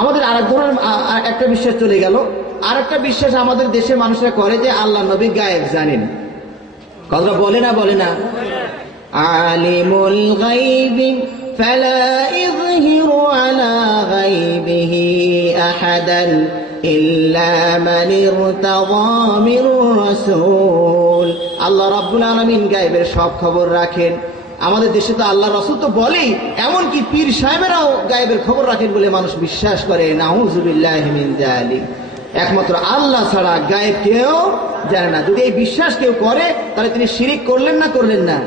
আমাদের আরেক ধরনের একটা বিশ্বাস চলে গেল। আরেকটা বিশ্বাস আমাদের দেশে মানুষরা করে যে আল্লাহ নবী গায়েব জানেন। কথা বলে না বলে না? আলিমুল গায়বি ফালা ইযহিরু আলা গায়বিহি আহাদান ইল্লা মান ইরতাযা মির রাসূল। আল্লাহ রাব্বুল আলামিন গায়েবের সব খবর রাখেন। আমাদের দেশে তো আল্লাহ রাসূল তো বলেই, এমনকি পীর সাহেবেরাও গায়েবের খবর রাখেন বলে মানুষ বিশ্বাস করে। নাউযুবিল্লাহি মিন যালিক। একমাত্র আল্লাহ ছাড়া গায়েব কেউ জানে না। যদি এই বিশ্বাস কেউ করে তাহলে তিনি শিরিক করলেন না করলেন না?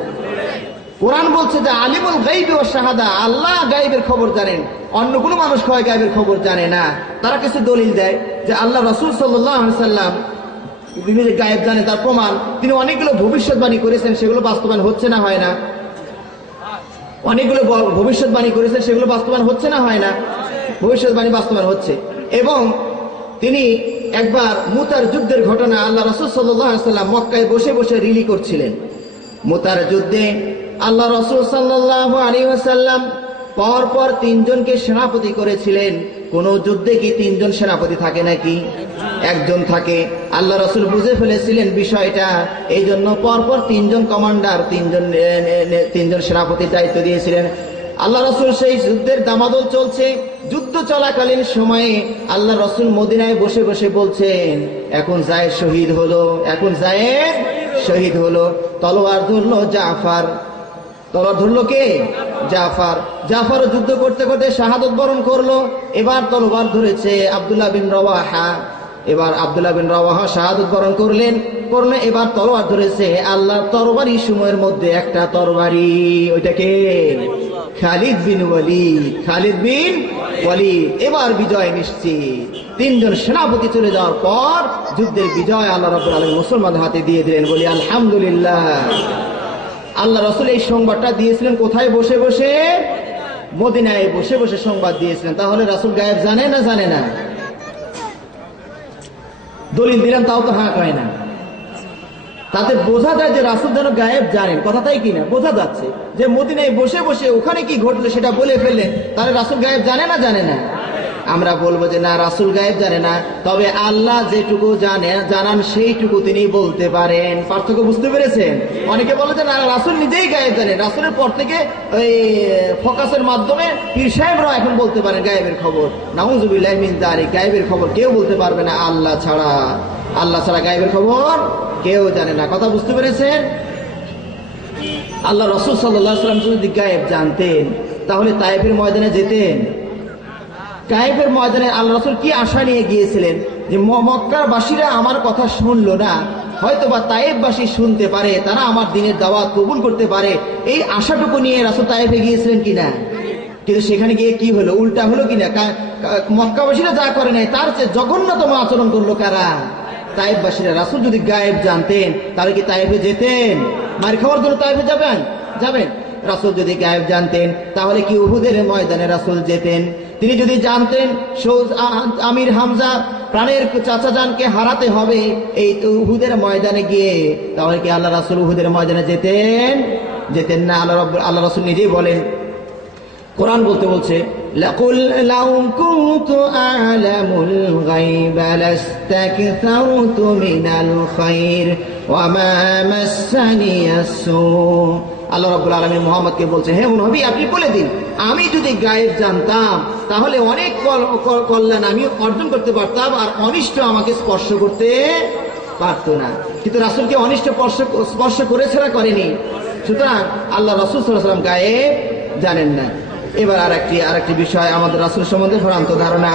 কোরআন বলছে যে আলিমুল গায়বি ওয়াশ শাহাদা, আল্লাহ গায়েবের খবর জানেন, অন্য কোনো মানুষ হয় গায়েবের খবর জানে না। তারা কিছু দলিল দেয় যে আল্লাহ রাসূল সাল্লাল্লাহু আলাইহি ওয়াসাল্লাম বিভিন্ন গায়েব জানে, তার প্রমাণ তিনি অনেকগুলো ভবিষ্যৎবাণী করেছেন, সেগুলো বাস্তবায়ন হচ্ছে না হয় না? অনেকগুলো ভবিষ্যৎবাণী করেছেন, সেগুলো বাস্তবায়ন হচ্ছে না হয় না? ভবিষ্যৎবাণী বাস্তবায়ন হচ্ছে। এবং তিনি একবার মুতার যুদ্ধের ঘটনা আল্লাহ রাসূল সাল্লাল্লাহু আলাইহি ওয়াসাল্লাম মক্কায় বসে বসে রিলি করছিলেন। মুতার যুদ্ধে আল্লাহ রাসূল সাল্লাল্লাহু আলাইহি ওয়াসাল্লাম পরপর তিনজনকে সেনাপতি করেছিলেন। কোন যুদ্ধে কি তিনজন সেনাপতি থাকে নাকি? একজন থাকে। আল্লাহ রাসূল বুঝে ফেলেছিলেন বিষয়টা, এই জন্য পরপর তিনজন কমান্ডার, তিনজন সেনাপতির দায়িত্ব দিয়েছিলেন। আল্লাহ রাসূল সেই যুদ্ধের দামাদল চলছে, যুদ্ধ চলাকালীন সময়ে আল্লাহ রাসূল মদিনায় বসে বসে বলছেন, এখন যায়েদ শহীদ হলো, এখন যায়েদ শহীদ হলো। তলোয়ার ধরলো জাফর। তলোয়ার ধরলো কে? জাফর। জাফরও যুদ্ধ করতে করতে শাহাদত বরণ করলো। এবার তলোয়ার ধরেছে আব্দুল্লাহ বিন রাওয়াহা। এবার আব্দুল্লাহ বিন রাওয়াহা শাহাদত বরণ করলেন। এবার তলোয়ার ধরেছে আল্লাহর তরবারি সময়ের মধ্যে একটা তরবারি, ওইটাকে খালিদ বিন ওয়ালিদ। খালিদ বিন ওয়ালিদ। এবার বিজয় নিশ্চিত। তিনজন সেনাপতি চলে যাওয়ার পর যুদ্ধের বিজয় আল্লাহ রাব্বুল আলামিন মুসলমানদের হাতে দিয়ে দিলেন। বলি আলহামদুলিল্লাহ। আল্লাহ রাসূল এই সংবাদটা দিয়েছিলেন কোথায় বসে বসে? মদিনায় বসে বসে সংবাদ দিয়েছিলেন। তাহলে রাসূল গায়েব জানে না জানে না? দলিল দিলাম তাও তো হাঁক হয় না। তাতে বোঝা যায় যে রাসূল যেন গায়েব জানেন। কথাটাই কিনা বোঝা যাচ্ছে যে মদিনায় বসে বসে ওখানে কি ঘটলো সেটা বলে ফেললেন, তাহলে রাসূল গায়েব জানে না জানে না? আমরা বলবো যে না, রাসূল গায়েব জানে না, তবে আল্লাহ যেটুকু জানান সেইটুকু তিনি বলতে পারেন। পার্থক্য বুঝতে পেরেছেন? অনেকে বলে যে না, রাসূল নিজেই গায়েব জানেন, রাসূলের পর থেকে ওই ফোকাসের মাধ্যমে পীর সাহেবরাও এখন বলতে পারেন গায়েবের খবর। নাউযুবিল্লাহি মিন যালিক। গায়েবের খবর কেউ বলতে পারবে না আল্লাহ ছাড়া। আল্লাহ ছাড়া গায়েবের খবর কেউ জানে না। কথা বুঝতে পেরেছেন? আল্লাহ রাসূল সাল্লাল্লাহু আলাইহি ওয়াসাল্লাম যদি গায়েব জানতেন তাহলে তায়েফের ময়দানে যেতেন? তায়েফের ময়দানে আল্লাহ রাসূল কি আশা নিয়ে গিয়েছিলেন যে মক্কার বাসীরা আমার কথা শুনলো না, হয়তো বা তায়েফবাসী শুনতে পারে, তারা আমার দিনের দাওয়াত কবুল করতে পারে, এই আশাটুকু নিয়ে রাসূল তায়েফে গিয়েছিলেন কিনা? কিন্তু সেখানে গিয়ে কি হলো? উল্টা হলো কিনা? মক্কাবাসীরা যা করে নাই তার চেয়ে জঘন্যতম আচরণ করলো কারা? তায়েফবাসীরা। রাসূল যদি গায়েব জানতেন তাহলে কি তায়েফে যেতেন? মার খাওয়ার জন্য তায়েফে যাবেন? রাসূল যদি গায়েব জানতেন তাহলে কি উহুদের ময়দানে রাসূল যেতেন? তিনি যদি জানতেন আমির হামজা প্রাণের চাচাজানকে হারাতে হবে এই উহুদের ময়দানে গিয়ে, তাহলে কি আল্লাহ রাসূল উহুদের ময়দানে যেতেন না? আল্লাহ রাসূল নিজেই বলেন, কোরআন বলছে লাকুল লাউ কুনতু আ'লামুল গায়বা লাস্তাকসারতু মিনাল খায়র ওয়া মা মাসসানিয়াস সু। আল্লাহ রাব্বুল আলামিন মুহাম্মদকে বলছে, হে নবী আপনি বলে দিন, আমি যদি গায়েব জানতাম তাহলে অনেক কল্যাণ আমি অর্জন করতে পারতাম, আর অনিষ্ট আমাকে স্পর্শ করতে পারতো না। কিন্তু রাসূলকে অনিষ্ট স্পর্শ করেছে না করেনি? সুতরাং আল্লাহ রাসূল সাল্লাল্লাহু আলাইহি ওয়াসাল্লাম গায়েব জানেন না। এবার আরেকটি বিষয় আমাদের রাসূল সম্বন্ধে ভ্রান্ত ধারণা।